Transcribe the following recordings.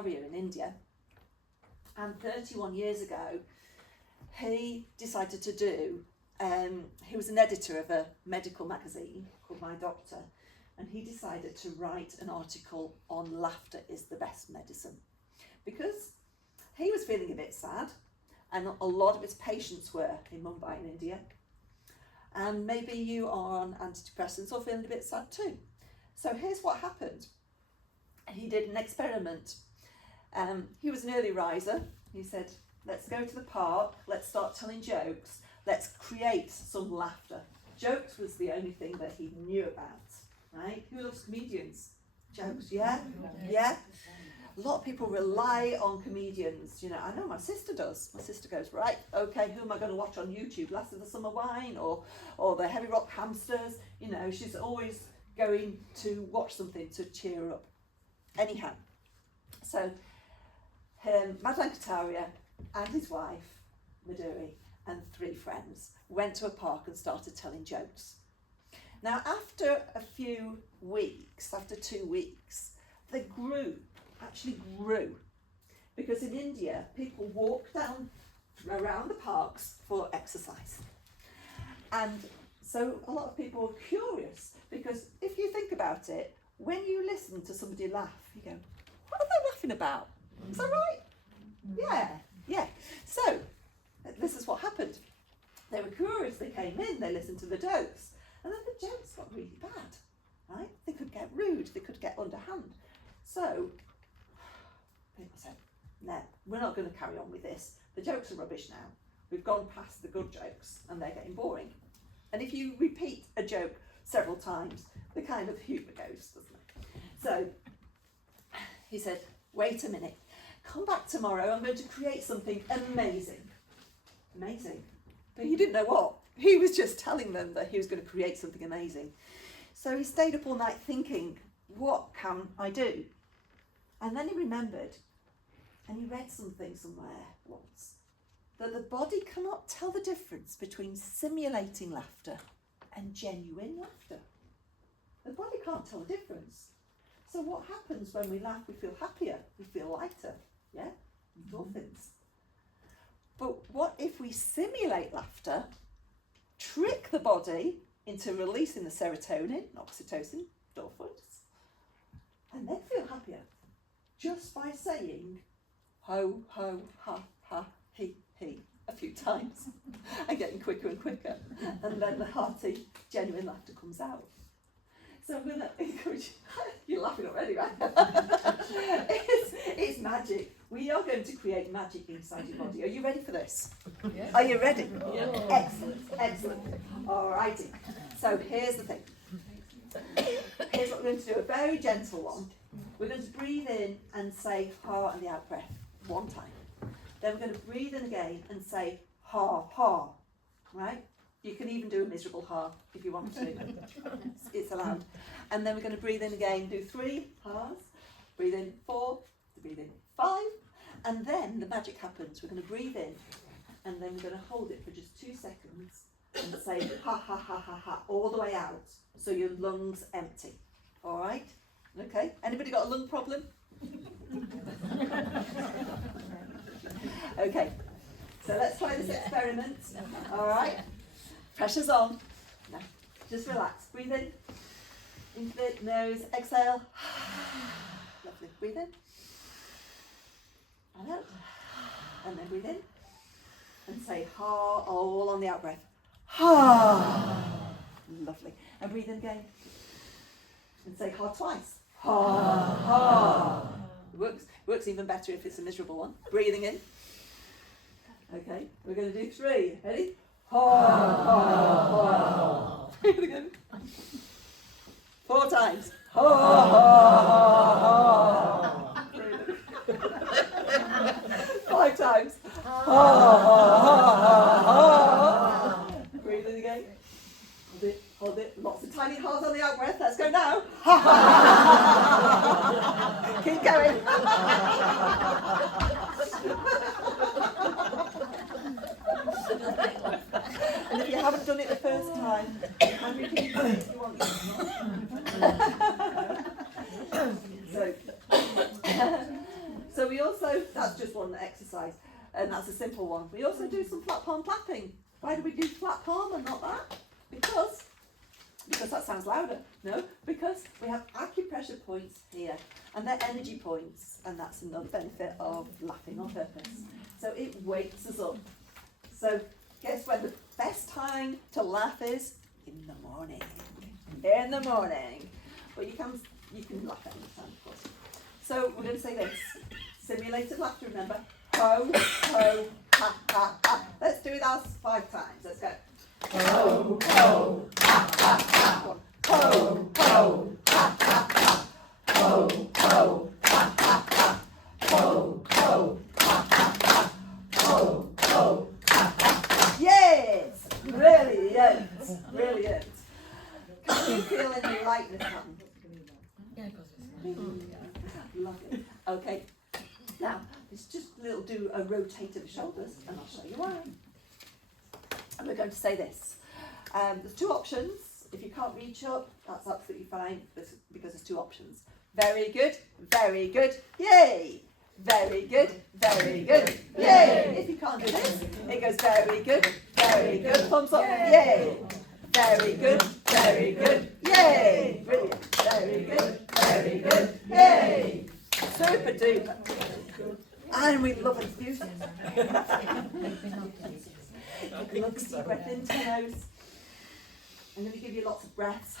Bhattacharya in India. And 31 years ago, he decided to do, he was an editor of a medical magazine called My Doctor, and he decided to write an article on laughter is the best medicine. Because he was feeling a bit sad, and a lot of his patients were in Mumbai in India. And maybe you are on antidepressants or feeling a bit sad too. So here's what happened. He did an experiment. He was an early riser. He said, let's go to the park, let's start telling jokes, let's create some laughter. Jokes was the only thing that he knew about, right? Who loves comedians? Jokes, yeah? Yeah? A lot of people rely on comedians. You know, I know my sister does. My sister goes, right, okay, who am I going to watch on YouTube? Last of the Summer Wine or the Heavy Rock Hamsters? You know, she's always going to watch something to cheer her up. Anyhow, so Madhavan Kataria and his wife, Madhuri, and 3 friends went to a park and started telling jokes. Now, after a few weeks, after 2 weeks, the group actually grew, because in India, people walk down around the parks for exercise. And so a lot of people were curious, because if you think about it, when you listen to somebody laugh, you go, what are they laughing about? Is that right? Yeah. So, this is what happened. They were curious, they came in, they listened to the jokes, and then the jokes got really bad, right? They could get rude, they could get underhand. So, people said, no, we're not going to carry on with this. The jokes are rubbish now. We've gone past the good jokes, and they're getting boring. And if you repeat a joke several times, the kind of humour goes, doesn't it? So, he said, wait a minute, come back tomorrow, I'm going to create something amazing. Amazing. But he didn't know what. He was just telling them that he was going to create something amazing. So he stayed up all night thinking, what can I do? And then he remembered, and he read something somewhere once, that the body cannot tell the difference between simulating laughter and genuine laughter. The body can't tell the difference. So what happens when we laugh? We feel happier, we feel lighter, yeah? Endorphins. But what if we simulate laughter, trick the body into releasing the serotonin, oxytocin, endorphins, and then feel happier just by saying ho, ho, ha, ha, he, a few times and getting quicker and quicker, and then the hearty, genuine laughter comes out. So I'm going to encourage you, you're laughing already, right? It's magic. We are going to create magic inside your body. Are you ready for this? Yes. Are you ready? Yeah. Excellent. All righty. So here's the thing. Here's what we're going to do, a very gentle one. We're going to breathe in and say ha and the out breath 1 time. Then we're going to breathe in again and say ha, ha, right? You can even do a miserable ha if you want to. It's allowed. And then we're going to breathe in again, do 3 ha's, breathe in 4, breathe in 5, and then the magic happens. We're going to breathe in, and then we're going to hold it for just 2 seconds and say ha, ha, ha, ha, ha, all the way out, so your lungs empty. All right? Okay. Anybody got a lung problem? Okay. So let's try this experiment. All right. Pressure's on. No, just relax. Breathe in. Into the nose. Exhale. Lovely. Breathe in. And out. And then breathe in. And say ha, all on the out breath. Ha. Lovely. And breathe in again. And say ha twice. Ha, ha. Works even better if it's a miserable one. Breathing in. Okay, we're going to do 3. Ready? Ha, ha, ha. Breathe again. 4 times. Ha, ha, ha. Breathe in. 5 times. Ha, ha, ha, ha. Breathe in again. Hold it. Lots of tiny ha's on the out breath. Let's go now. Keep going. And if you haven't done it the first time, you can repeat it if you want. So we also, that's just one exercise, and that's a simple one. We also do some flat palm clapping. Why do we do flat palm and not that? Because that sounds louder. No, because we have acupressure points here, and they're energy points, and that's another benefit of laughing on purpose. So it wakes us up. So guess when the best time to laugh is? In the morning. In the morning. But you can laugh at any time, of course. So we're going to say this. Simulated laughter, remember? Ho, ho, ha, ha, ha. Let's do that 5 times. Let's go. Ho, ho, ha, ha, ha. Ho, ho, ha, ha, ha. Ho, ho, ha, ha, ha. Ho, ho, ha, ha, ha. Ho, ho, ha, ha, ha. Yes! Brilliant! Brilliant. Can you feel any lightness happen? Lovely. Okay. Now, let's just do a rotate of the shoulders, and I'll show you why. And we're going to say this. There's 2 options. If you can't reach up, that's absolutely fine, because there's 2 options. Very good, yay! Very good, yay! If you can't do this, it goes very good, thumbs up, yay! Very good, yay! Brilliant, very good, yay! Super duper. And we love enthusiasm. Deep breath into the nose. I'm going to give you lots of breaths.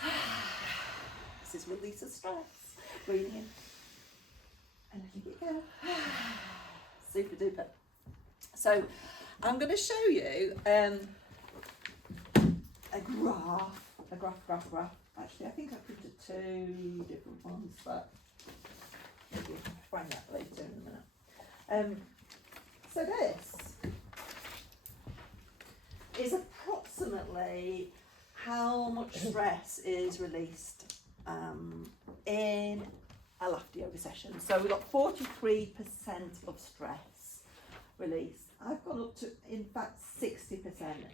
This is release of stress. Breathing in and letting it go. Super duper. So I'm going to show you a graph. Actually, I think I printed 2 different ones, but maybe I'll find that later in a minute. So this is approximately how much stress is released in a laughter yoga session. So we've got 43% of stress released. I've gone up to, in fact, 60%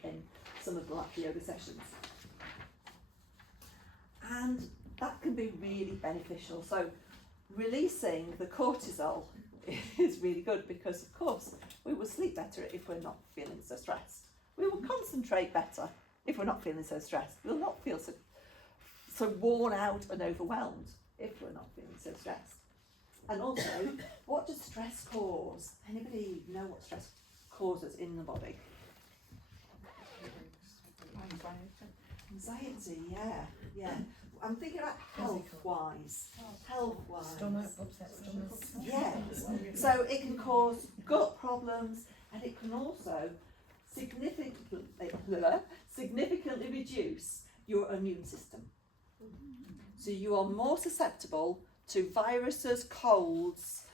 in some of the laughter yoga sessions. And that can be really beneficial. So releasing the cortisol is really good because, of course, we will sleep better if we're not feeling so stressed. We will concentrate better if we're not feeling so stressed. We'll not feel so worn out and overwhelmed if we're not feeling so stressed. And also, what does stress cause? Anybody know what stress causes in the body? Anxiety, yeah. I'm thinking about health-wise. Stomach, upset stomach. Yes. So it can cause gut problems, and it can also significantly reduce your immune system. So you are more susceptible to viruses, colds,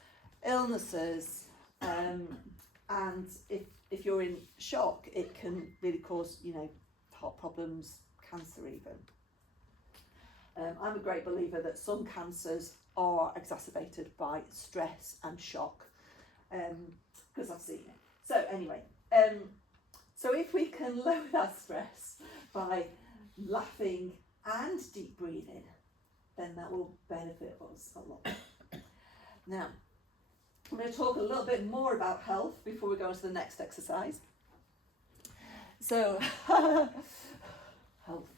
illnesses, and if you're in shock, it can really cause, heart problems, cancer even. I'm a great believer that some cancers are exacerbated by stress and shock, because I've seen it. So anyway, so if we can lower that stress by laughing and deep breathing, then that will benefit us a lot. Now, I'm going to talk a little bit more about health before we go on to the next exercise. So, health.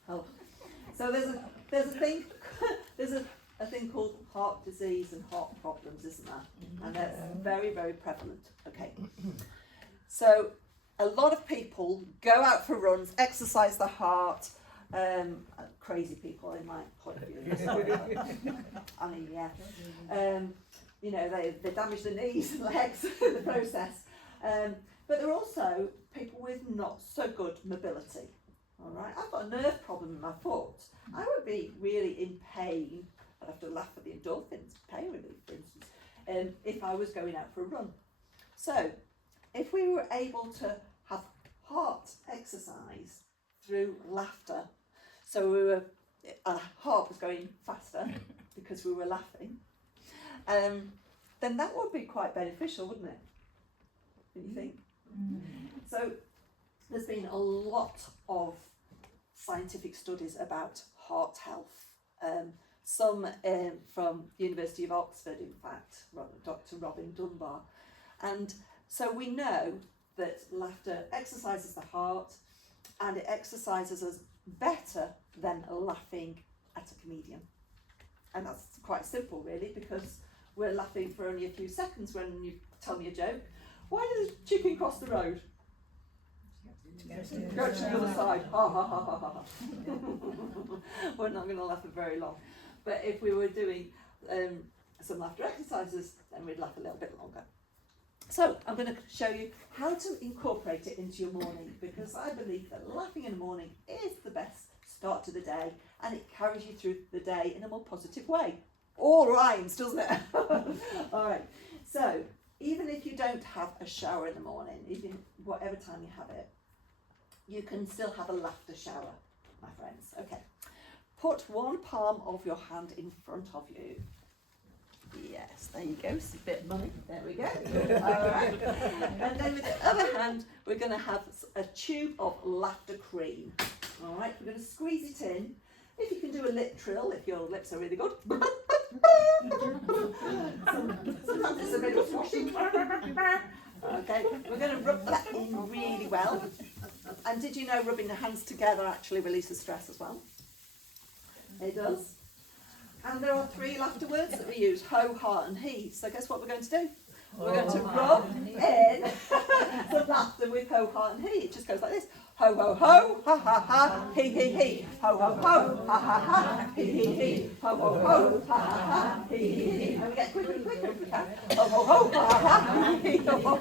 So there's a thing called heart disease and heart problems, isn't there? And that's very, very prevalent. Okay. So a lot of people go out for runs, exercise the heart. Crazy people in my point of view. I mean, yeah. They damage the knees and legs in the process. But there are also people with not so good mobility. All right, I've got a nerve problem in my foot. I would be really in pain. I'd have to laugh at the endorphins, pain relief, for instance, if I was going out for a run. So, if we were able to have heart exercise through laughter, so our heart was going faster because we were laughing, then that would be quite beneficial, wouldn't it? Don't you think? So, there's been a lot of scientific studies about heart health, some from the University of Oxford, in fact, Dr. Robin Dunbar. And so we know that laughter exercises the heart, and it exercises us better than laughing at a comedian. And that's quite simple, really, because we're laughing for only a few seconds when you tell me a joke. Why does a chicken cross the road? Go to the other side. Ha ha ha ha ha. We're not going to laugh for very long. But if we were doing some laughter exercises, then we'd laugh a little bit longer. So I'm going to show you how to incorporate it into your morning, because I believe that laughing in the morning is the best start to the day, and it carries you through the day in a more positive way. All rhymes, doesn't it? All right. So even if you don't have a shower in the morning, even whatever time you have it, you can still have a laughter shower, my friends. Okay. Put one palm of your hand in front of you. Yes, there you go. It's a bit of money. There we go. All right. And then with the other hand, we're going to have a tube of laughter cream. All right. We're going to squeeze it in. If you can do a lip trill, if your lips are really good. Sometimes it's a bit of swashing. Okay. We're going to rub that in really well. And did you know rubbing the hands together actually releases stress as well? It does. And there are 3 laughter words that we use: ho, ha and he. So guess what we're going to do? We're going to rub in some laughter with ho, ha and he. It just goes like this. Ho, ho, ho, ha, ha, ha, he, he. Ho, ho, ho, ha, ha, ha, he, he. Ho, ho, ho, ha, ha, ha, he, he. And we get quicker and quicker if we can. Ho, ho, ho, ha, ha, ha, he, ho, ho,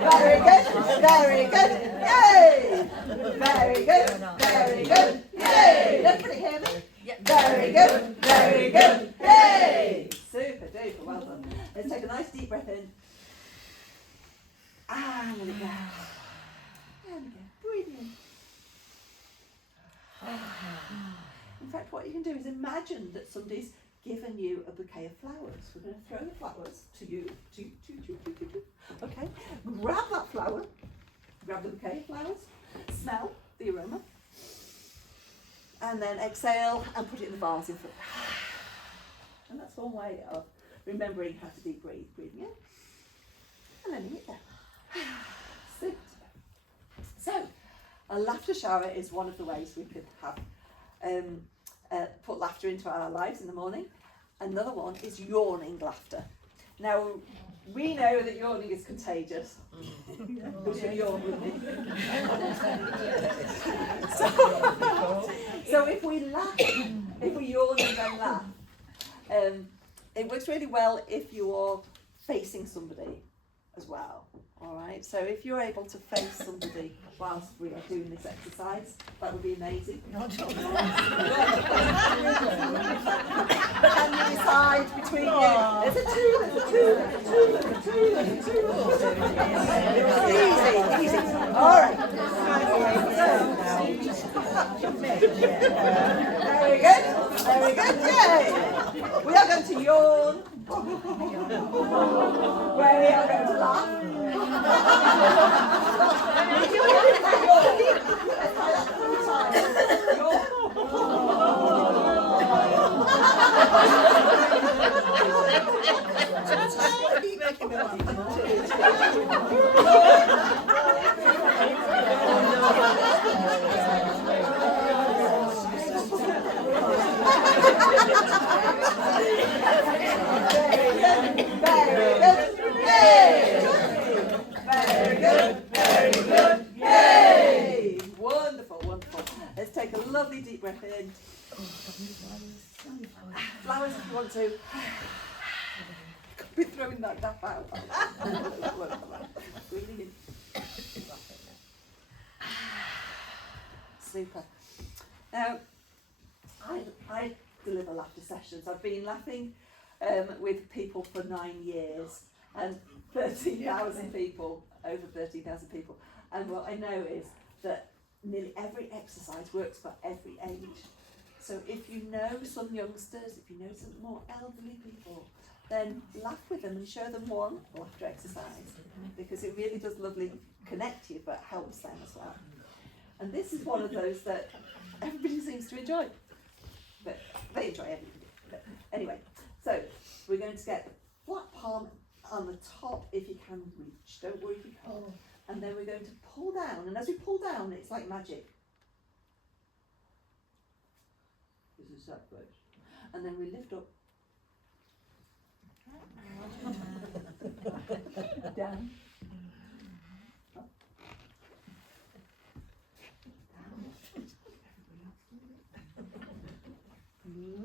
Very good, very good, yay! Very good, very good, yay! Everybody hear me? Very good, yay! Super duper, well done. Let's take a nice deep breath in. And let it go. There we go, breathe in. In fact, what you can do is imagine that somebody's given you a bouquet of flowers. We're going to throw the flowers to you. Okay, grab that flower, grab the bouquet of flowers, smell the aroma, and then exhale and put it in the vase in front. And that's one way of remembering how to deep breathe. Breathing in and letting it go. So, a laughter shower is one of the ways we could have put laughter into our lives in the morning. Another one is yawning laughter. Now, we know that yawning is contagious. Who's going to yawn with me? So if we laugh, if we yawn and then laugh, it works really well if you're facing somebody as well. All right, so if you're able to face somebody whilst we are doing this exercise, that would be amazing. Can you decide between you? There's a two. Easy. All right. Very good. Yay! We are going to yawn. Where we are going to laugh. Yay! Wonderful. Let's take a lovely deep breath in. Flowers if you want to. Could be throwing that duff out. Breathing in. Super. Now, I deliver laughter sessions. I've been laughing with people for 9 years and 13,000 people, over 13,000 people. And what I know is that nearly every exercise works for every age. So if you know some youngsters, if you know some more elderly people, then laugh with them and show them one laughter exercise, because it really does lovely connect you, but helps them as well. And this is one of those that everybody seems to enjoy, but they enjoy everything. But anyway, so we're going to get the flat palm on the top if you can reach. Don't worry if you can't. And then we're going to pull down, and as we pull down, it's like magic. This is that place. And then we lift up. Down. Up. Down.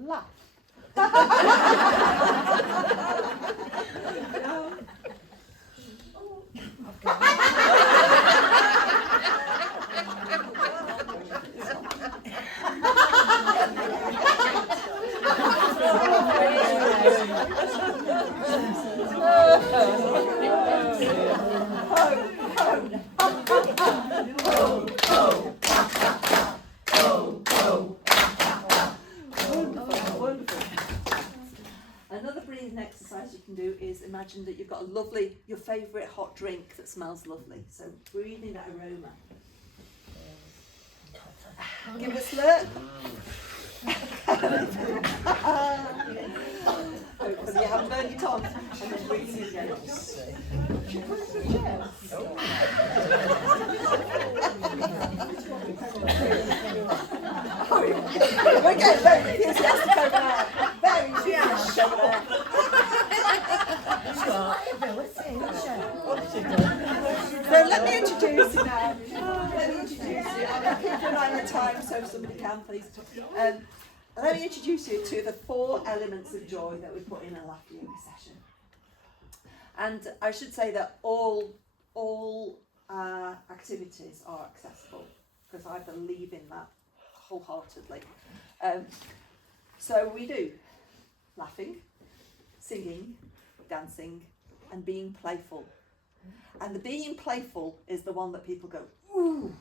Laugh. Another breathing exercise you can do is imagine that you've got your favourite hot drink that smells lovely. So breathe in that aroma. Give it a slurp. Hopefully you haven't burned your tongue. And then breathe in again. We're getting very enthusiastic over there. Very enthusiastic over there. So let me introduce you now. Let me introduce you. I'm keeping an eye on the time, so if somebody can, please. Let me introduce you to the 4 elements of joy that we put in a laughter yoga session. And I should say that all activities are accessible, because I believe in that wholeheartedly. So we do laughing, singing, dancing, and being playful. And the being playful is the one that people go, ooh,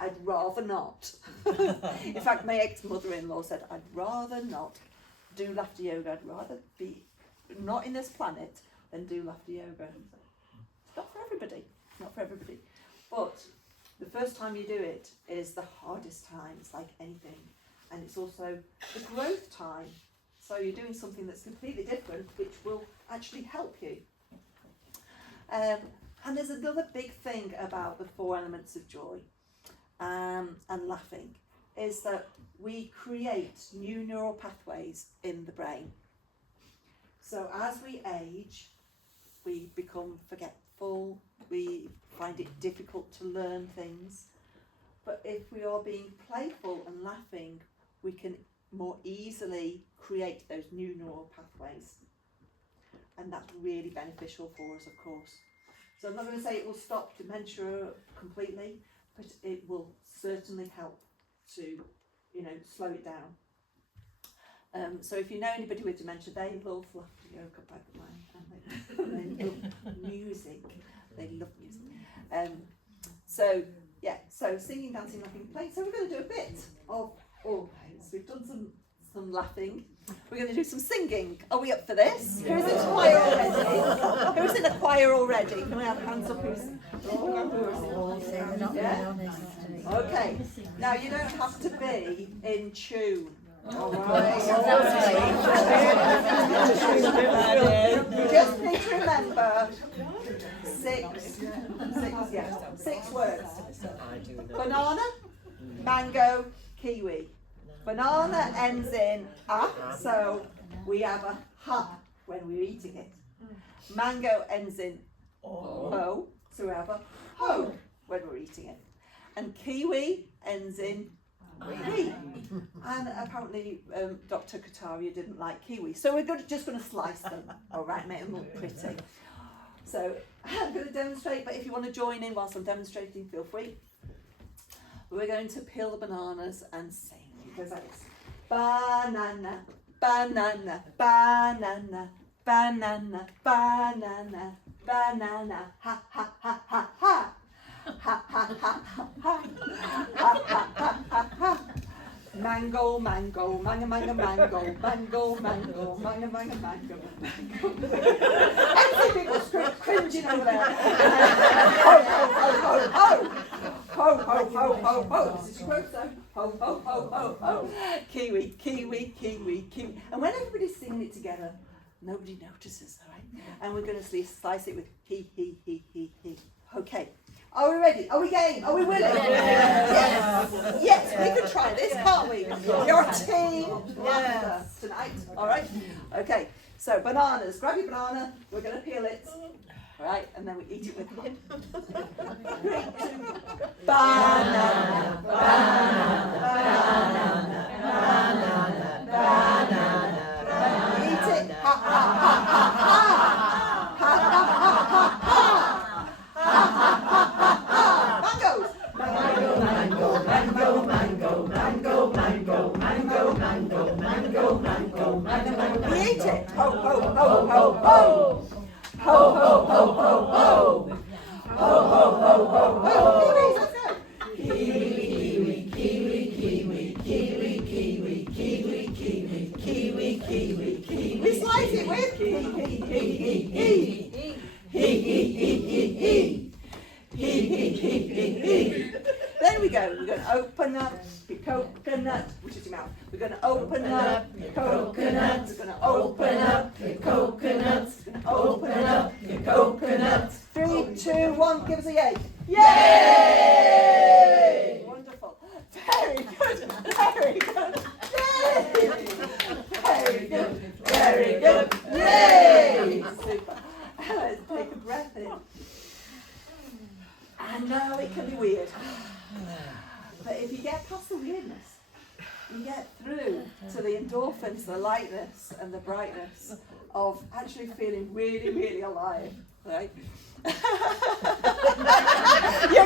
I'd rather not. In fact, my ex-mother-in-law said, I'd rather not do laughter yoga. I'd rather be not in this planet than do laughter yoga. It's not for everybody. Not for everybody. But the first time you do it is the hardest time. It's like anything. And it's also the growth time. So you're doing something that's completely different, which will actually help you. And there's another big thing about the 4 elements of joy and laughing, is that we create new neural pathways in the brain. So as we age, we become forgetful, we find it difficult to learn things. But if we are being playful and laughing, we can more easily create those new neural pathways. And that's really beneficial for us, of course. So I'm not going to say it will stop dementia completely, but it will certainly help to, slow it down. So if you know anybody with dementia, they love laughter yoga, by the way, and they love music. They love music. So singing, dancing, laughing, playing. So we're going to do a bit of all those. We've done some laughing. We're going to do some singing. Are we up for this? Who's in the choir already? Who's in the choir already? Can I have hands up? Yeah? Okay. Now you don't have to be in tune. All right. You just need to remember 6 words. Banana, mango, kiwi. Banana ends in a, so we have a ha when we're eating it. Mango ends in o, so we have a ho when we're eating it. And kiwi ends in we. And apparently Dr. Kataria didn't like kiwi, so we're just going to slice them, all right, make them look pretty. So I'm going to demonstrate, but if you want to join in whilst I'm demonstrating, feel free. We're going to peel the bananas and sing. It goes like this. Banana, banana, banana, banana, banana, banana, ha ha ha ha ha. Ha ha ha ha ha ha ha ha ha ha. Mango, mango, manga, manga, mango, mango, mango, manga, manga, mango, mango. I see people cringing over there. Ho, ho, ho, ho, ho. Ho, ho, ho, ho, ho. This is your quote zone. Ho, ho, ho, ho, ho. Kiwi, kiwi, kiwi, kiwi. And when everybody's singing it together, nobody notices, all right? And we're going to slice it with he, he, he, he, he. Okay. Are we ready? Are we game? Are we willing? Yes. Yes, we can try this, can't we? You're a team tonight. All right. Okay. So bananas. Grab your banana. We're going to peel it. All right, and then we eat it with him. 3, 2, banana, banana, banana, banana, banana, banana. Eat it. Ha ha ha ha ha. Ha ha ha ha ha. Mangoes! Mango, mango, mango, mango, mango, mango, mango, mango, mango, mango, mango. We eat it! Ho, ho, ho, ho, ho! Ho, ho, ho, ho, ho! Ho, ho, ho, ho, ho! Kiwis, let's go! Kiwi, kiwi, kiwi, kiwi, kiwi, kiwi, kiwi, kiwi, kiwi, kiwi. We slice it with kiwi, kiwi, kiwi. He, he, he, he, he. He, he, he, he, he. Then we go. We're going to open up your coconut, which is your mouth. We're going to open up your coconut. We're going to open up your coconut. We're going to open up your coconut. 3, 2, 1. Give us a yay. Yay! Wonderful. Very good. Very good. Yay! Very good. Very good. Yay! Super. Let's take a breath in. I know it can be weird, but if you get past the weirdness, you get through to the endorphins, the lightness and the brightness of actually feeling really, really alive, right? You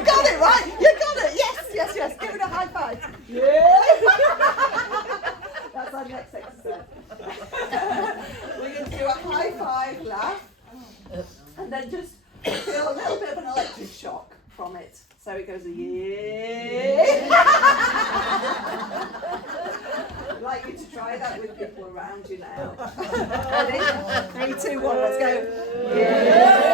got it, right? You got it, yes, yes, yes. Give it a high five. Yeah. That's our next exercise. We're going to do a high five laugh, and then just feel a little bit of an electric shock from it. So it goes, yeah. I'd like you to try that with people around you now. Ready? 3, 2, 1, let's go. Yeah.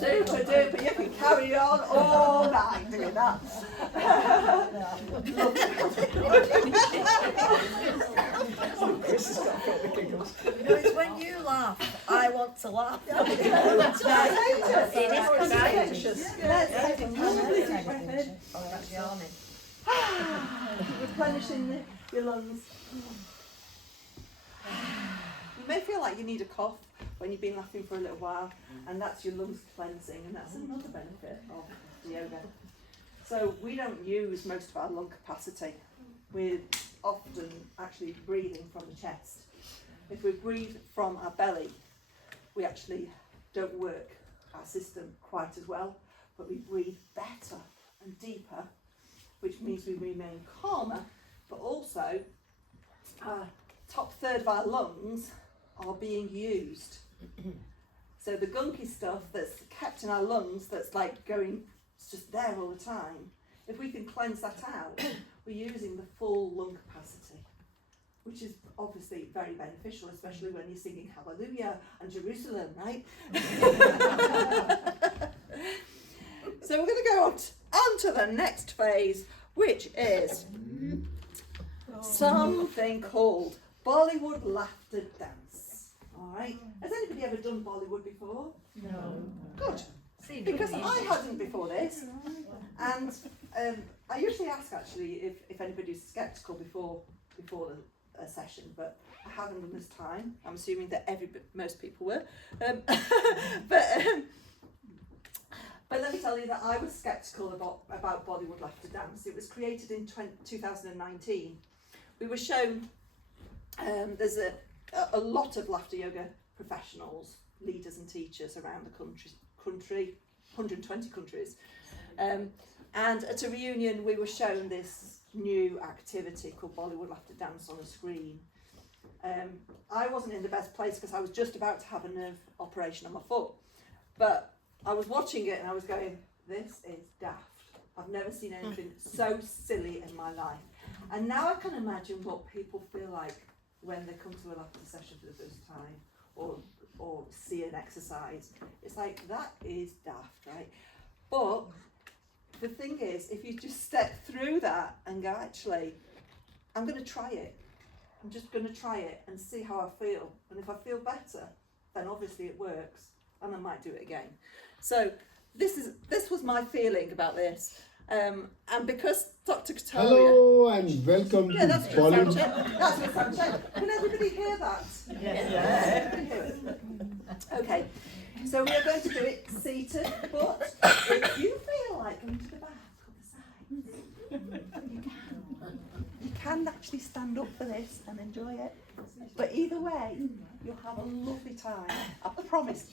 Super duper, you can carry on all night doing that. It's when you laugh, I want to laugh. It's contagious. Let's take a lovely deep breath in. Oh, that's yawning. Replenishing your lungs. You may feel like you need a cough when you've been laughing for a little while, and that's your lungs cleansing, and that's another benefit of yoga. So we don't use most of our lung capacity. We're often actually breathing from the chest. If we breathe from our belly, we actually don't work our system quite as well, but we breathe better and deeper, which means we remain calmer, but also our top third of our lungs are being used. So the gunky stuff that's kept in our lungs, that's like going, it's just there all the time, if we can cleanse that out, we're using the full lung capacity, which is obviously very beneficial, especially when you're singing Hallelujah and Jerusalem, right? So we're going to go on to the next phase, which is something called Bollywood laughter dance. All right. Has anybody ever done Bollywood before? No. Good. Because I hadn't before this, and I usually ask actually if anybody's sceptical before before a session, but I haven't done this time. I'm assuming that most people were. But let me tell you that I was sceptical about Bollywood laughter dance. It was created in 2019. We were shown, there's a lot of laughter yoga professionals, leaders and teachers around the country, 120 countries. And at a reunion we were shown this new activity called Bollywood laughter dance on a screen. I wasn't in the best place because I was just about to have a nerve operation on my foot. But I was watching it and I was going, this is daft. I've never seen anything so silly in my life. And now I can imagine what people feel like when they come to a laughter session for the first time or see an exercise. It's like, that is daft, right? But the thing is, if you just step through that and go, actually, I'm going to try it. I'm just going to try it and see how I feel. And if I feel better, then obviously it works and I might do it again. So this was my feeling about this. And because Dr. Kataria... Hello and welcome to that's Bollywood. That's the sound check. Can everybody hear that? Yes. Everybody hear it? Okay, so we are going to do it seated, but if you feel like going to the back or the side, you can actually stand up for this and enjoy it. But either way, you'll have a lovely time. I promise.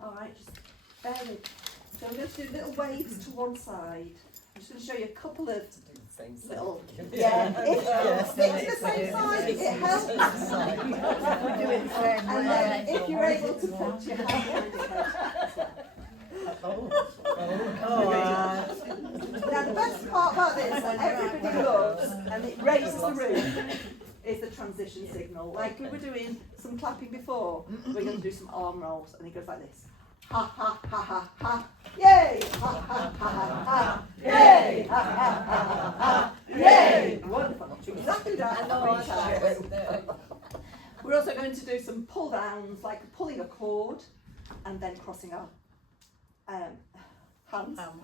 All right, just bear with. So we're going to do little waves to one side. I'm just going to show you a couple of little, stick to the same side, it helps. We do it the same And way. then if you're able to put your hand behind your head. Now the best part about this that everybody loves, and it raises the roof, is the transition signal. Like we were doing some clapping before, we're going to do some arm rolls, and it goes like this. Ha ha ha ha ha, yay! Ha ha ha ha ha, yay! Ha ha ha ha ha, yay! Wonderful, exactly that. 3 times. We're also going to do some pull downs, like pulling a cord, and then crossing our hands,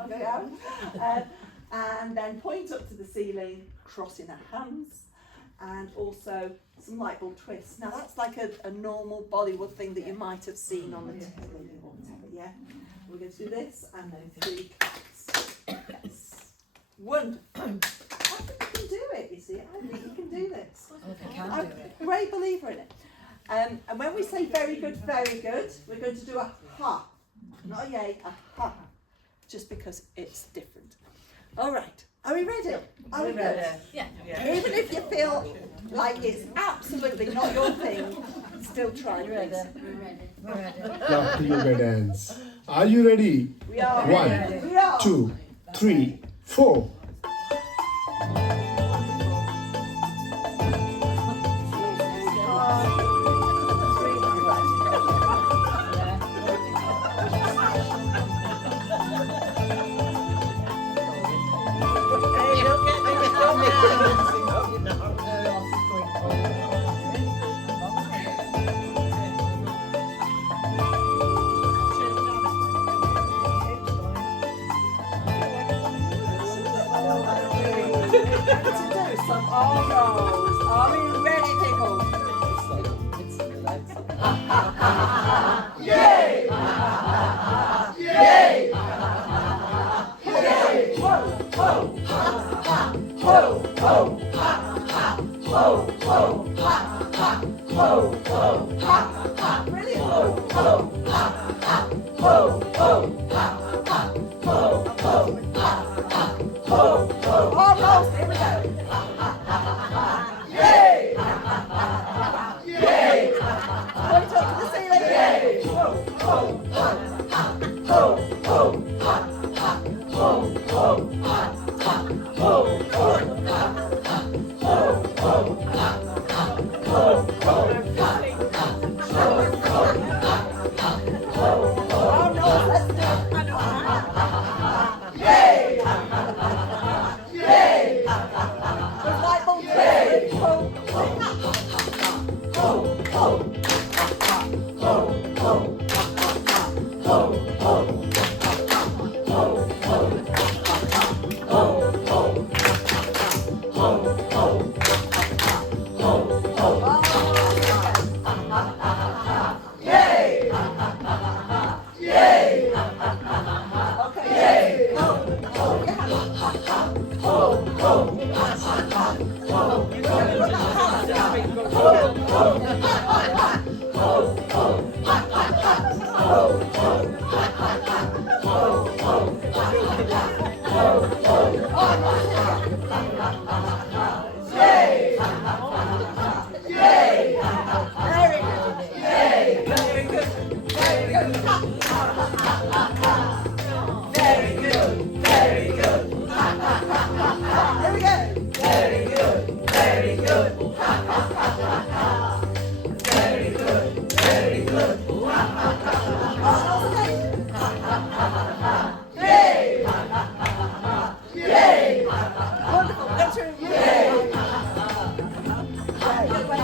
okay, out, and then point up to the ceiling, crossing our hands, and also some light bulb twists. Now that's like a normal Bollywood thing that you might have seen on the telly or whatever, yeah? We're going to do this, and then 3 claps. Yes. Wonderful. I think you can do it, you see. I think you can do this. I'm a great believer in it. And when we say very good, we're going to do a ha. Not a yay, a ha. Just because it's different. All right. Are we ready? Are we good? Yeah. Even if you feel like it's absolutely not your thing, still try, please. We're ready. Laughter yoga dance. Are you ready? We are 1, ready. We are. 2, 3, 4. To do some arm rolls. Are we ready, people? Yay! Yay! Yay! Ho! Ho! Ha! Ha! Ho! Ho! Ha! Ha! Ho! Ho! Ha! Ha! Ho! Ho! Ha! Ha! Brilliant! Ho! Ho! Ha! Ha! Ho! Ho! Ha! Ha! Ho! Ho! Ha! Ha! Ho! Ho! Arm rolls. Here we go. Yay! Yay! Point up to the ceiling. Yay! Ho! Ho! Ha! Ha! Ho! Ho! Ha! Ha! Ho! Ho! Ha! Ha! Ho! Ho! Ha! Ha! Ho! Ho! Ha! Ha! Ho! Ho! Ha! Ha! Ho! Ho! Ha! Ha! Ho! Ho! Arm rolls. Let's do it. Yay! Yay! With light bulb twist. Ho! Ho! Ho! Ho! Ho! Ho! Ho! Ho! Ho! Okay. Ho, ho, your hands. Ha, ha. Ho, ho, ha, ha, ha. Ho, ho, ha, ha, ha. Ho, ho, ha, ha, ha. Ho, ho, ha, ha, ha. Ho, ho, ha, ha, ha. Ho, ho, ha, ha, ha. Ho, ho, ha, ha, ha. Yay! Yay! Very good. Yay! Very good. Very good. Ha, ha, ha, ha, ha. Very good. Very good. Ha, ha, ha, ha, ha. Here we go. Very good. Very good. Ha, ha, ha, ha, ha. Very good. Very good. Ha, ha, ha, ha, ha. Ha, ha, ha, ha, ha. Yay! Ha, ha, ha, ha, ha. Yay! Ha, ha, ha, ha. Wonderful. Enter. Yay! Ha, ha, ha, ha. Good way.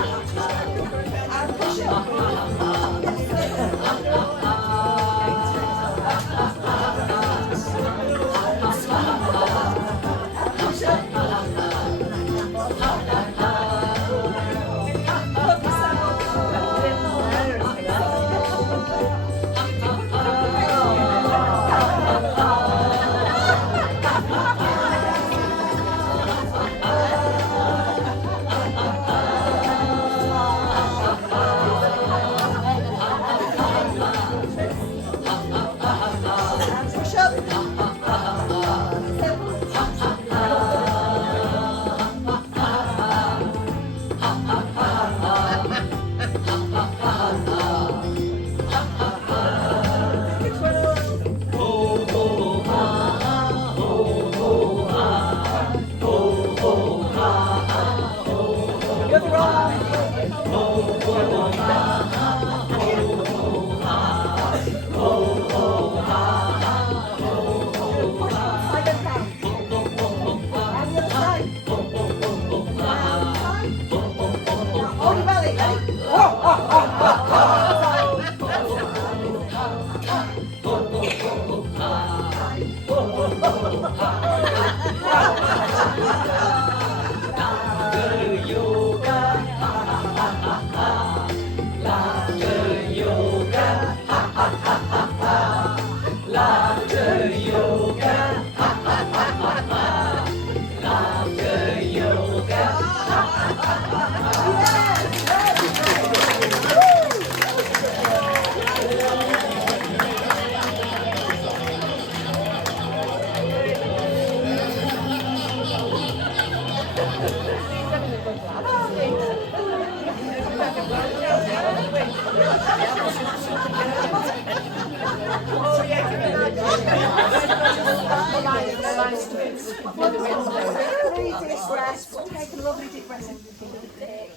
And push rest, take a lovely deep breath in.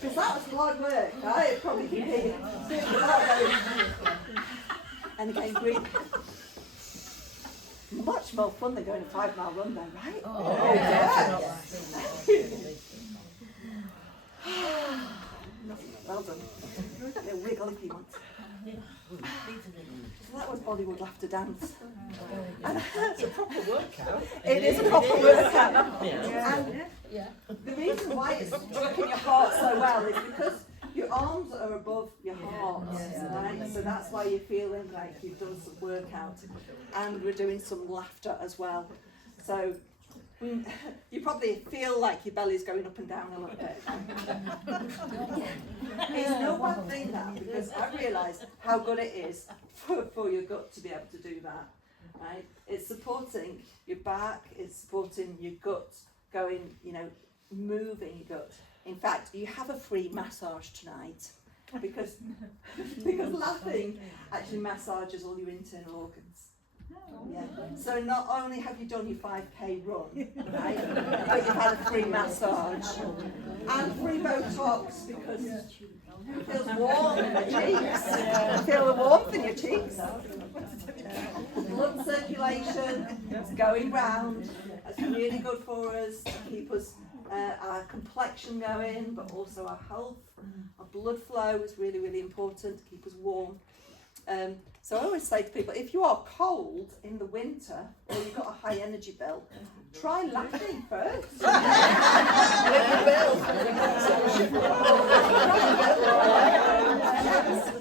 Because that was hard work, right? It probably could be and again, breathe. Much more fun than going a 5-mile run then, right? Oh, yeah. Well done. A little wiggle if you want. So that was Bollywood laughter dance. It's a proper workout. It is a proper workout. Yeah. And the reason why it's working your heart so well is because your arms are above your heart, right? So that's why you're feeling like you've done some workout. And we're doing some laughter as well. So you probably feel like your belly's going up and down a little bit. It's no bad thing that, because I realised how good it is for your gut to be able to do that, right? It's supporting your back, it's supporting your gut, going, moving your gut. In fact, you have a free massage tonight because laughing actually massages all your internal organs. Yeah. So not only have you done your 5k run, right, but you've had a free massage and free Botox because it feels warm in the cheeks. You feel the warmth in your cheeks. Blood circulation is going round. That's really good for us to keep us our complexion going, but also our health. Our blood flow is really, really important to keep us warm. So I always say to people, if you are cold in the winter or you've got a high energy bill, try laughing first. Yes,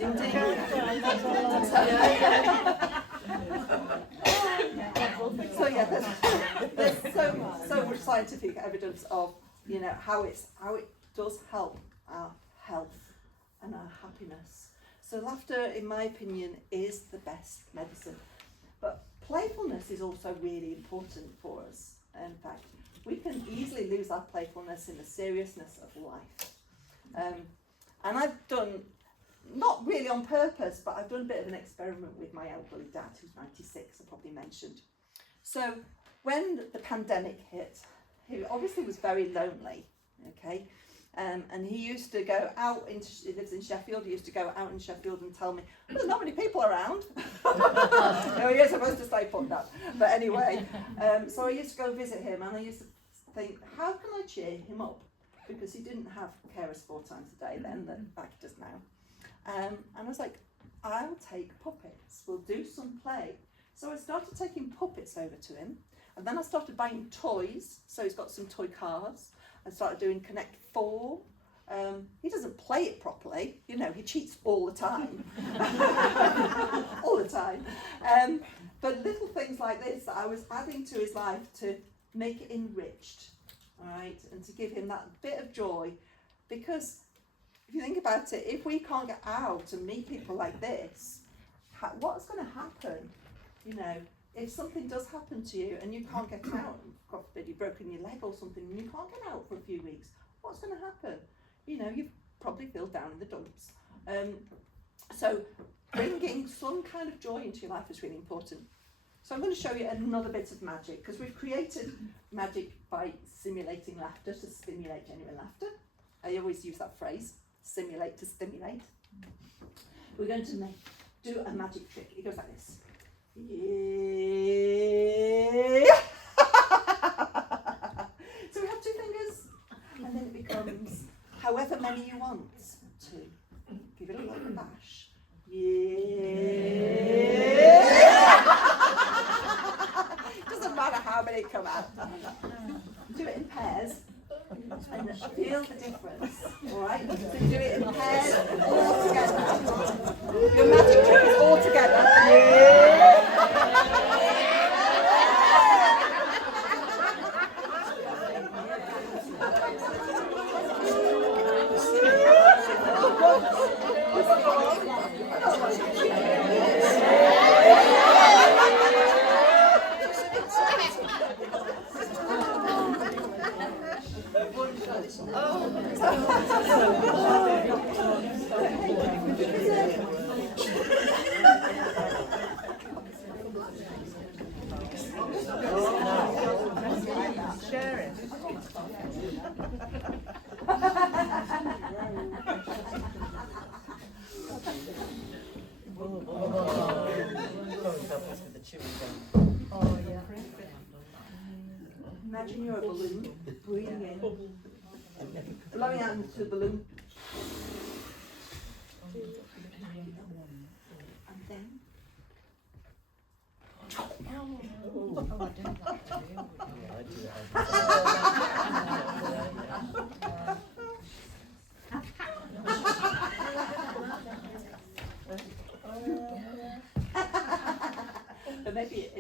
indeed. scientific evidence of, you know, how it does help our health and our happiness. So laughter, in my opinion, is the best medicine. But playfulness is also really important for us. In fact, we can easily lose our playfulness in the seriousness of life. And I've done, not really on purpose, but I've done a bit of an experiment with my elderly dad, who's 96, I probably mentioned. So when the pandemic hit, he obviously was very lonely, okay? And he used to go out, he lives in Sheffield, he used to go out in Sheffield and tell me, there's not many people around. No, he is supposed to stay put down. But anyway, so I used to go visit him and I used to think, how can I cheer him up? Because he didn't have carers 4 times a day then, like he does now. And I was like, I'll take puppets, we'll do some play. So I started taking puppets over to him, and then I started buying toys, so he's got some toy cars. I started doing Connect 4. He doesn't play it properly, you know, he cheats all the time. All the time. But little things like this that I was adding to his life to make it enriched, all right, and to give him that bit of joy. Because if you think about it, if we can't get out and meet people like this, what's going to happen? You know, if something does happen to you and you can't get out, God forbid you've broken your leg or something and you can't get out for a few weeks, what's going to happen? You know, you probably feel down in the dumps. So bringing some kind of joy into your life is really important. So I'm going to show you another bit of magic, because we've created magic by simulating laughter to stimulate genuine laughter. I always use that phrase, simulate to stimulate. We're going to do a magic trick. It goes like this. Yeah. So we have 2 fingers, and then it becomes however many you want to. Give it a little bash. Yeah. Doesn't matter how many come out. Do it in pairs and feel the difference. All right. So you do it in pairs all together. Your magic trick is all together. Yeah. Imagine you're a balloon, breathing in, blowing out into the balloon, and then but maybe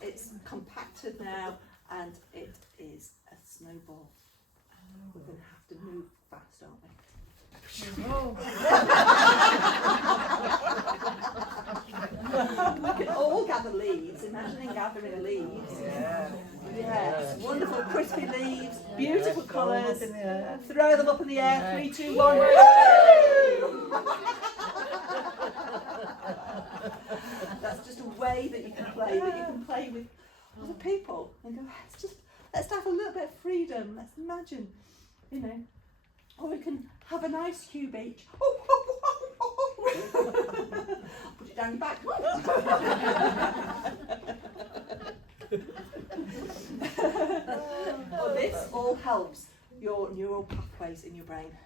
it's compacted now and it is a snowball. We're going to have to move fast, aren't we? We can all gather leaves. Imagining gathering leaves. Yes, wonderful crispy leaves, beautiful colours. Throw them up in the air. 3, 2, 1. That's just a way that you can play. That you can play with other people and go, let's have a little bit of freedom. Let's imagine, you know. Or we can have an ice cube each. Put it down your back. Well, this all helps your neural pathways in your brain.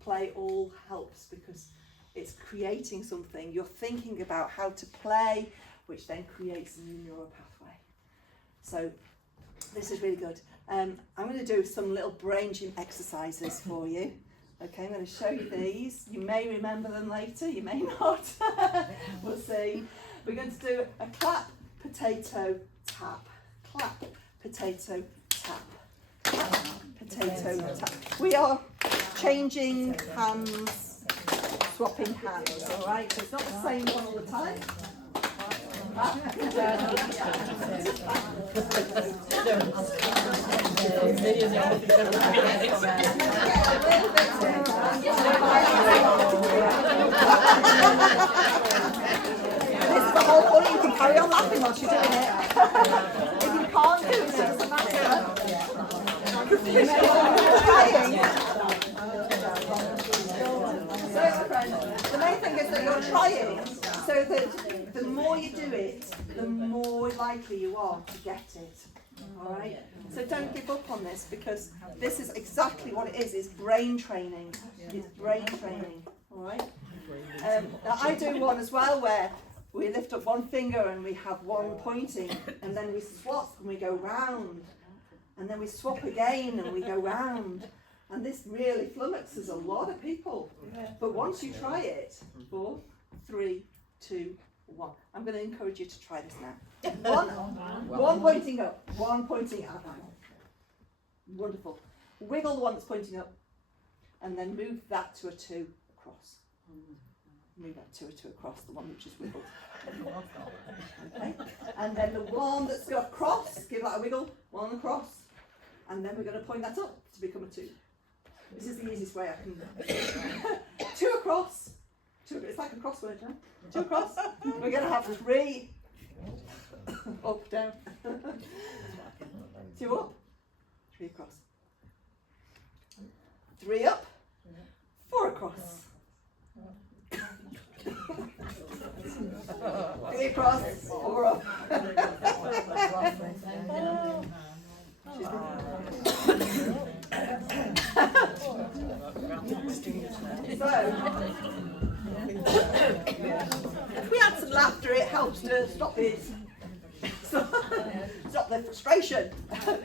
Play all helps because it's creating something. You're thinking about how to play, which then creates a new neural pathway. So this is really good. I'm going to do some little brain gym exercises for you. Okay, I'm going to show you these. You may remember them later, you may not. We'll see. We're going to do a clap, potato, tap. Clap, potato, tap. Potato. We are changing hands, swapping hands, all right? So it's not the same one all the time. This is the whole point. You can carry on laughing whilst you're doing it. If you can't do it, it doesn't matter. So, friends, the main thing is that you're trying, so that the more you do it, the more likely you are to get it. All right. So don't give up on this, because this is exactly what it is. It's brain training. It's brain training. All right. Now I do one as well where we lift up one finger and we have one pointing, and then we swap and we go round, and then we swap again and we go round, and this really flummoxes a lot of people. But once you try it, 4, 3, 2, 1. I'm going to encourage you to try this now. One pointing up, one pointing out. Wonderful. Wiggle the one that's pointing up, and then move that to a 2 across. Move that to a 2 across, the one which is wiggled. Okay. And then the one that's got across, give that a wiggle, 1 across, and then we're going to point that up to become a 2. This is the easiest way I can. 2 across. 2. It's like a crossword, huh? 2 across. We're going to have 3 up, down. 2 up, 3 across. 3 up, 4 across. 3 across, 4 up. So, if we had some laughter, it helps to stop it. Stop the frustration. Ho,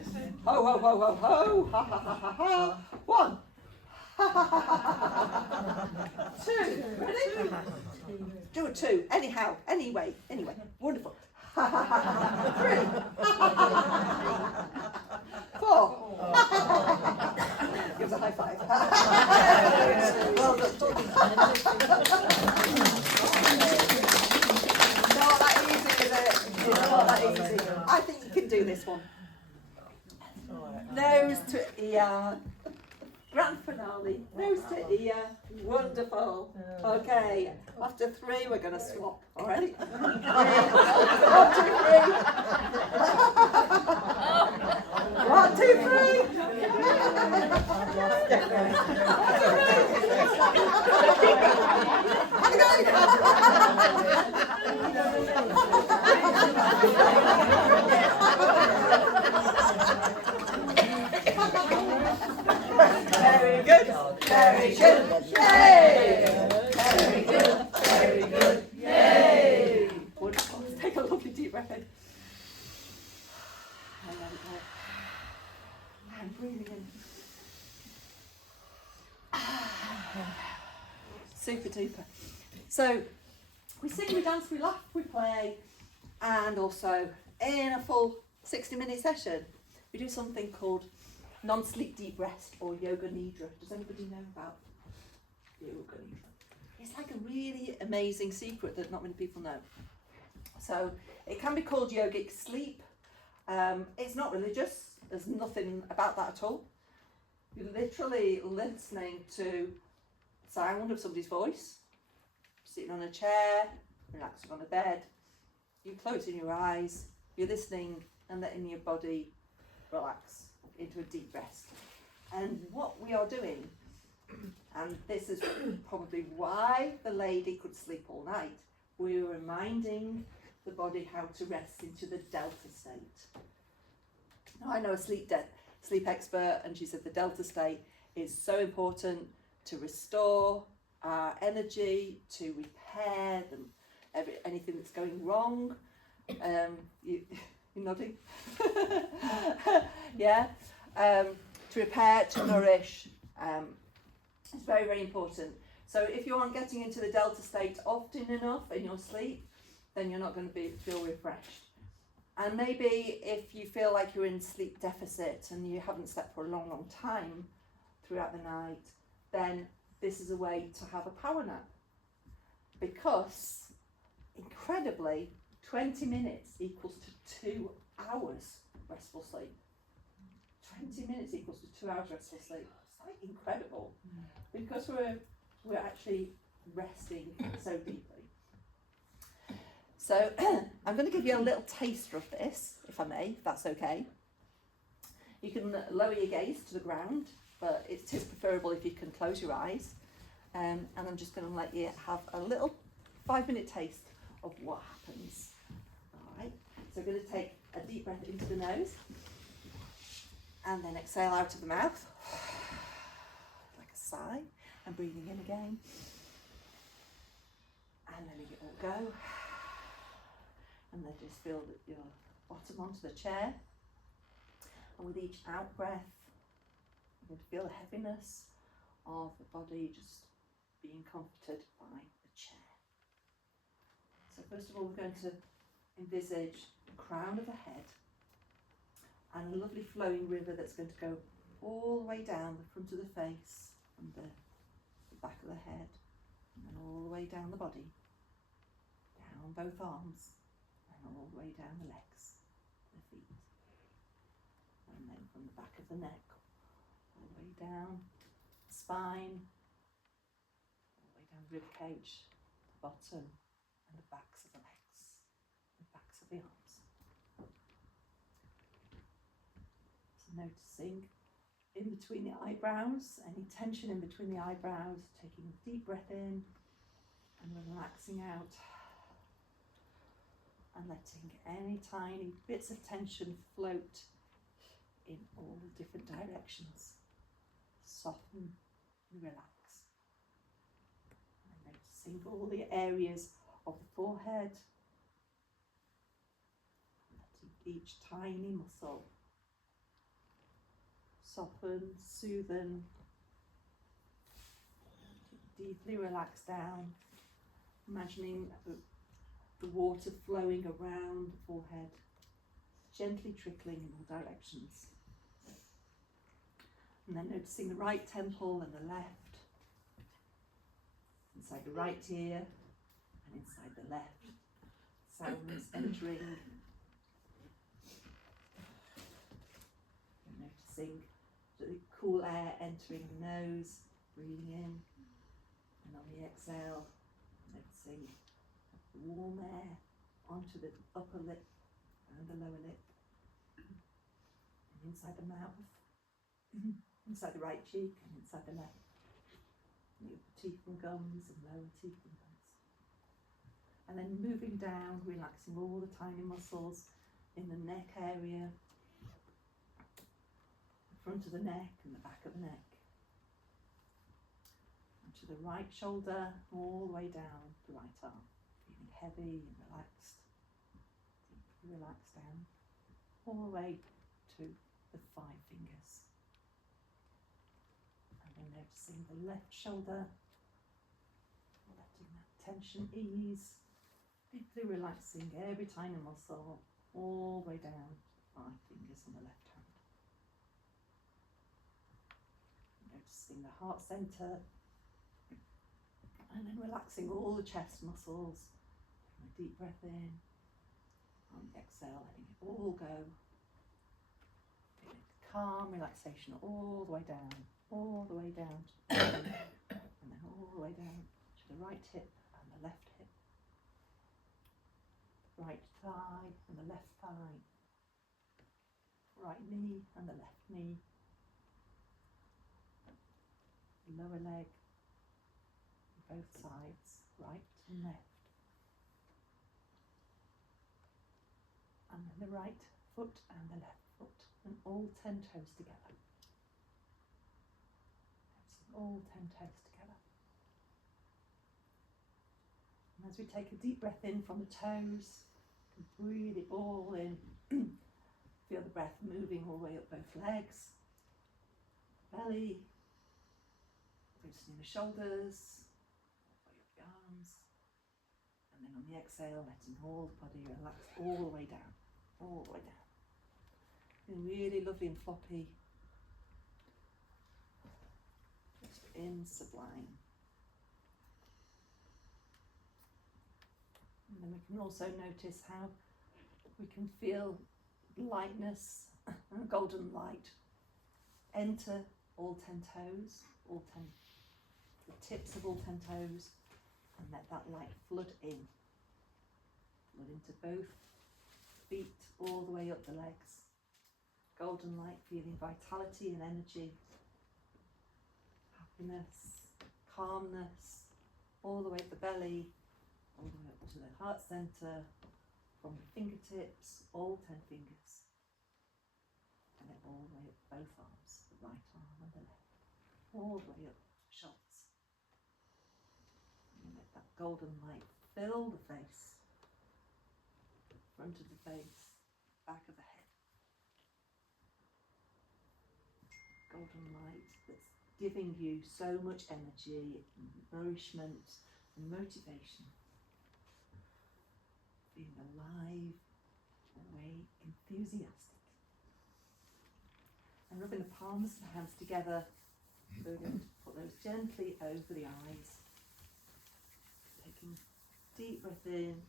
ho, ho, ho, ho. Ha, ha, ha, ha, ha. 1. Ha, ha, ha, ha, ha. 2. Ready? Do a 2. Anyhow. Anyway. Wonderful. 3. 4. Give us a high five. Well done. Not that easy, is it? It's not that easy. I think you can do this one. Nose to ear. Grand finale. Nose to ear. Wonderful. Okay. After 3, we're going to swap. All right? 1, 2, 3. 1, 2, 3. Have a go. Very good. Very good. Yay! Very good. Very good. Yay! Wonderful. Take a lovely deep breath in. And let it go. And breathing in. Super duper. So we sing, we dance, we laugh, we play, and also in a full 60-minute session we do something called non-sleep deep rest, or yoga nidra. Does anybody know about yoga nidra? It's like a really amazing secret that not many people know. So it can be called yogic sleep. It's not religious. There's nothing about that at all. You're literally listening to sound of somebody's voice, sitting on a chair, relaxing on a bed. You're closing your eyes. You're listening and letting your body relax into a deep rest. And what we are doing, and this is probably why the lady could sleep all night, we were reminding the body how to rest into the delta state. Now, I know a sleep expert, and she said the delta state is so important to restore our energy, to repair anything that's going wrong. You're nodding? Yeah. To repair, to nourish. It's very, very important. So if you aren't getting into the delta state often enough in your sleep, then you're not going to feel refreshed. And maybe if you feel like you're in sleep deficit and you haven't slept for a long, long time throughout the night, then this is a way to have a power nap. Because, incredibly, 20 minutes equals to 2 hours restful sleep. 20 minutes equals to 2 hours restful sleep. It's like incredible. Because we're actually resting so deeply. So I'm going to give you a little taster of this, if I may, if that's okay. You can lower your gaze to the ground, but it is preferable if you can close your eyes. And I'm just going to let you have a little 5-minute taste of what happens. All right, so we're going to take a deep breath into the nose and then exhale out of the mouth, like a sigh, and breathing in again. And letting it all go. And then just feel your bottom onto the chair. And with each out breath, you're going to feel the heaviness of the body just being comforted by the chair. So first of all, we're going to envisage the crown of the head and a lovely flowing river that's going to go all the way down the front of the face and the back of the head, and then all the way down the body, down both arms, and all the way down the legs, the feet, and then from the back of the neck, all the way down the spine, all the way down the rib cage, the bottom, and the backs of the legs, the backs of the arms. So noticing in between the eyebrows, any tension in between the eyebrows, taking a deep breath in and relaxing out. And letting any tiny bits of tension float in all different directions. Soften and relax. And noticing all the areas of the forehead. Letting each tiny muscle soften, soothe, deeply relax down. Imagining the water flowing around the forehead, gently trickling in all directions. And then noticing the right temple and the left, inside the right ear and inside the left. Sounds entering. And noticing the cool air entering the nose, breathing in, and on the exhale, noticing the warm air onto the upper lip and the lower lip, and inside the mouth, inside the right cheek and inside the left, the upper teeth and gums and lower teeth and gums. And then moving down, relaxing all the tiny muscles in the neck area, the front of the neck and the back of the neck, and to the right shoulder, all the way down the right arm. Feeling heavy and relaxed, deeply relaxed down, all the way to the 5 fingers. And then noticing the left shoulder, letting that tension ease, deeply relaxing every tiny muscle, all the way down to 5 fingers on the left hand. Noticing the heart center, and then relaxing all the chest muscles. Taking a deep breath in. On the exhale, letting it all go. Feeling calm relaxation all the way down, all the way down to the bottom, and then all the way down to the right hip and the left hip. The right thigh and the left thigh. Right knee and the left knee. Lower leg. Both sides, right and left. And then the right foot and the left foot, and all 10 toes together. All 10 toes together. And as we take a deep breath in from the toes, breathe it all in. Feel the breath moving all the way up both legs, belly, loosening the shoulders, arms, and then on the exhale, letting all the body relax all the way down. all the way down. And really lovely and floppy. Just in sublime. And then we can also notice how we can feel lightness and golden light enter all 10 toes, the tips of all 10 toes, and let that light flood into both feet all the way up the legs. Golden light, feeling vitality and energy, happiness, calmness, all the way up the belly, all the way up to the heart centre, from the fingertips, all 10 fingers, and then all the way up both arms, the right arm and the left, all the way up to the shoulders. And let that golden light fill the face, front of the face, back of the head. Golden light that's giving you so much energy, nourishment and motivation. Feeling alive, awake, enthusiastic. And rubbing the palms of the hands together, we're going to put those gently over the eyes. Taking a deep breath in,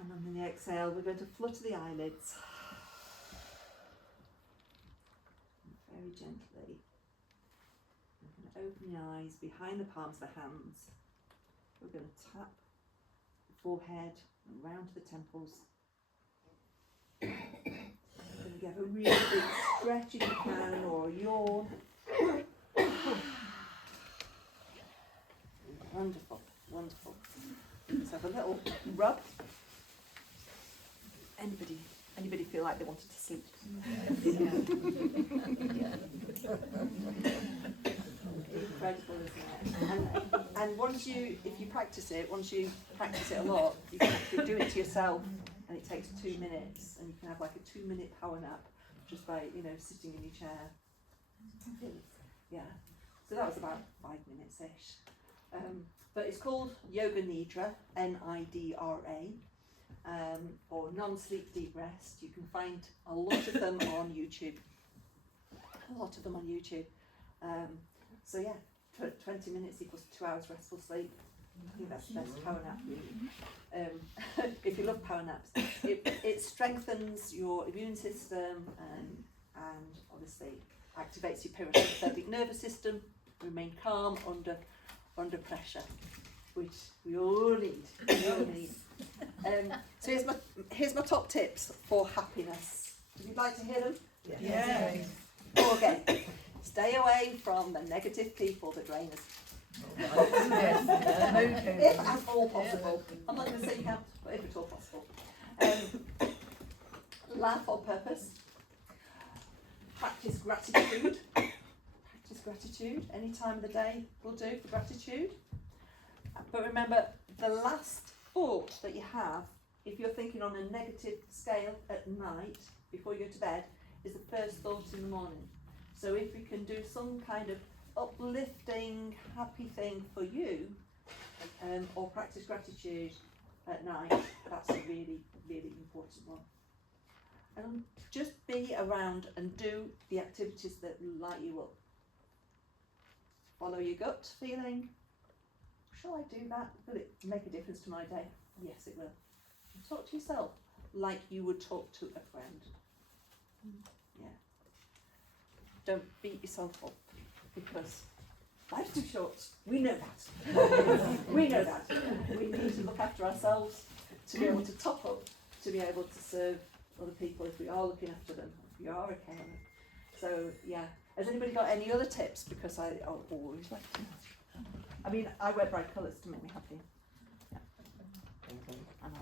and on the exhale we're going to flutter the eyelids. And very gently, we're going to open the eyes behind the palms of the hands. We're going to tap the forehead and round to the temples. We're going to give a really big stretch if you can, or a yawn. Wonderful, wonderful. Let's have a little rub. Anybody feel like they wanted to sleep? Incredible, isn't it? And once if you practice it a lot, you can actually do it to yourself, and it takes 2 minutes, and you can have like a 2-minute power nap just by sitting in your chair. Yeah. So that was about 5 minutes-ish. But it's called Yoga Nidra, Nidra, or non-sleep deep rest. You can find a lot of them on YouTube. So yeah, 20 minutes equals 2 hours restful sleep. I think that's the best power nap really. If you love power naps, it strengthens your immune system and obviously activates your parasympathetic nervous system. Remain calm under pressure, which we all need. So here's my top tips for happiness. Would you like to hear them? Yeah. Or again, stay away from the negative people that drain us. If at all possible. I'm not going to say you can't, but if at all possible. Laugh on purpose. Practice gratitude. Any time of the day will do for gratitude. But remember, the last thought that you have, if you're thinking on a negative scale at night before you go to bed, is the first thought in the morning. So if you can do some kind of uplifting, happy thing for you, or practice gratitude at night, that's a really, really important one. And just be around and do the activities that light you up. Follow your gut feeling. Shall I do that? Will it make a difference to my day? Yes, it will. And talk to yourself like you would talk to a friend. Yeah. Don't beat yourself up, because life's too short. We know that. We know that. We need to look after ourselves to be able to top up, to be able to serve other people if we are looking after them, if we are a carer. So yeah. Has anybody got any other tips? Because I always like to know. I mean, I wear bright colours to make me happy. Yeah. And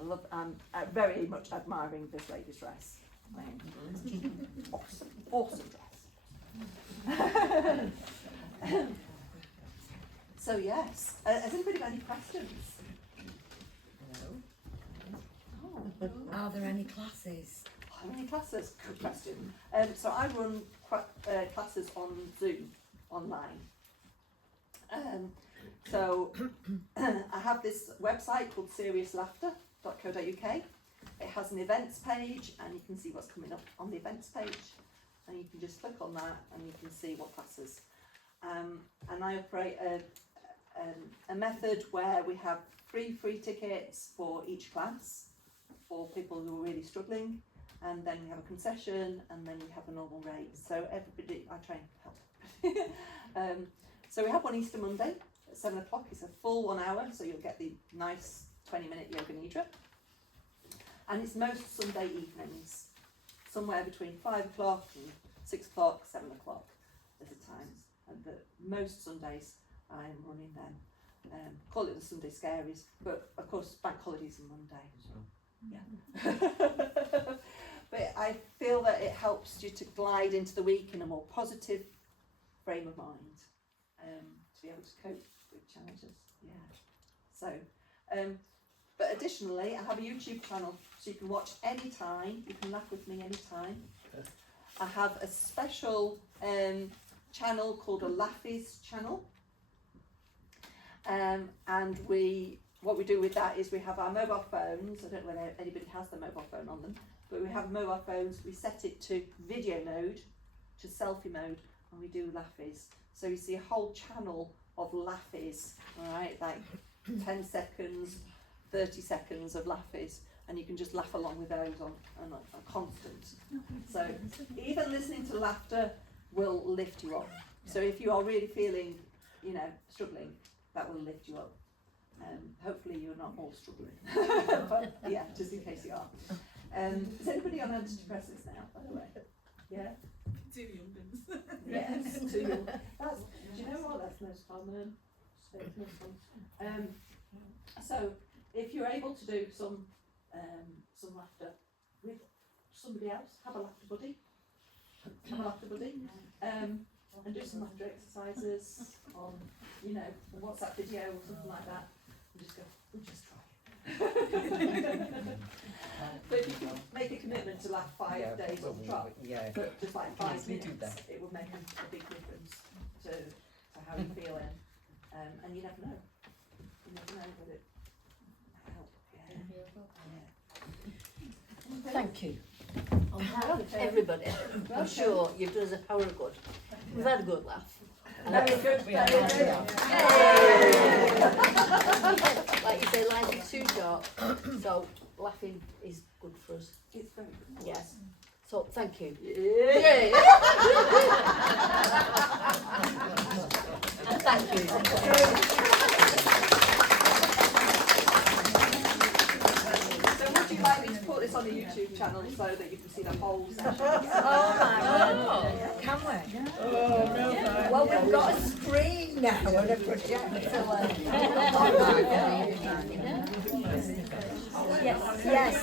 I'm very much admiring this lady's dress. Awesome dress. So yes, has anybody got any questions? No. Are there any classes? How many classes? Good question. So I run classes on Zoom, online. So I have this website called seriouslaughter.co.uk, It has an events page, and you can see what's coming up on the events page, and you can just click on that and you can see what classes. And I operate a method where we have free tickets for each class for people who are really struggling, and then we have a concession, and then we have a normal rate. So everybody, I try and help. So we have one Easter Monday at 7 o'clock. It's a full 1 hour, so you'll get the nice 20-minute yoga nidra. And it's most Sunday evenings, somewhere between 5 o'clock and 6 o'clock, 7 o'clock is the times. And most Sundays I'm running them. Call it the Sunday Scaries, but of course bank holidays and Monday. Yeah. But I feel that it helps you to glide into the week in a more positive frame of mind, to be able to cope with challenges. Yeah. So, but additionally, I have a YouTube channel, so you can watch anytime. You can laugh with me anytime. I have a special channel called a Laughies channel, and what we do with that is we have our mobile phones. I don't know whether anybody has the mobile phone on them, but we have mobile phones. We set it to video mode, to selfie mode, and we do Laughies. So you see a whole channel of Laughies, all right, like 10 seconds, 30 seconds of Laughies, and you can just laugh along with those on a constant. So even listening to laughter will lift you up. So if you are really feeling, struggling, that will lift you up. Hopefully you're not all struggling, but yeah, just in case you are. Is anybody on antidepressants now, by the way? Yeah? 2 young ones. Yes, 2 young. Do you know what? That's most common. So if you're able to do some laughter with somebody else, have a laughter buddy. And do some laughter exercises on, a WhatsApp video or something like that. And just go, we'll just try it. But if you can make a commitment to laugh 5 days on the trot, just like 5 minutes, it will make a big difference to how you're feeling. And you never know. You never know whether it help. Yeah. Thank you. On behalf of everybody, I'm sure you've done us a power of good. We've had a good laugh. Very good. Very good. Like you say, life is too short, so laughing is good for us. It's very good. Yes. So thank you. Yeah. And thank you. So would you like me to put this on the YouTube channel so that you can see the whole session? Oh my God. Can we? Well, we've got a screen now and a projector. Yes. Yes.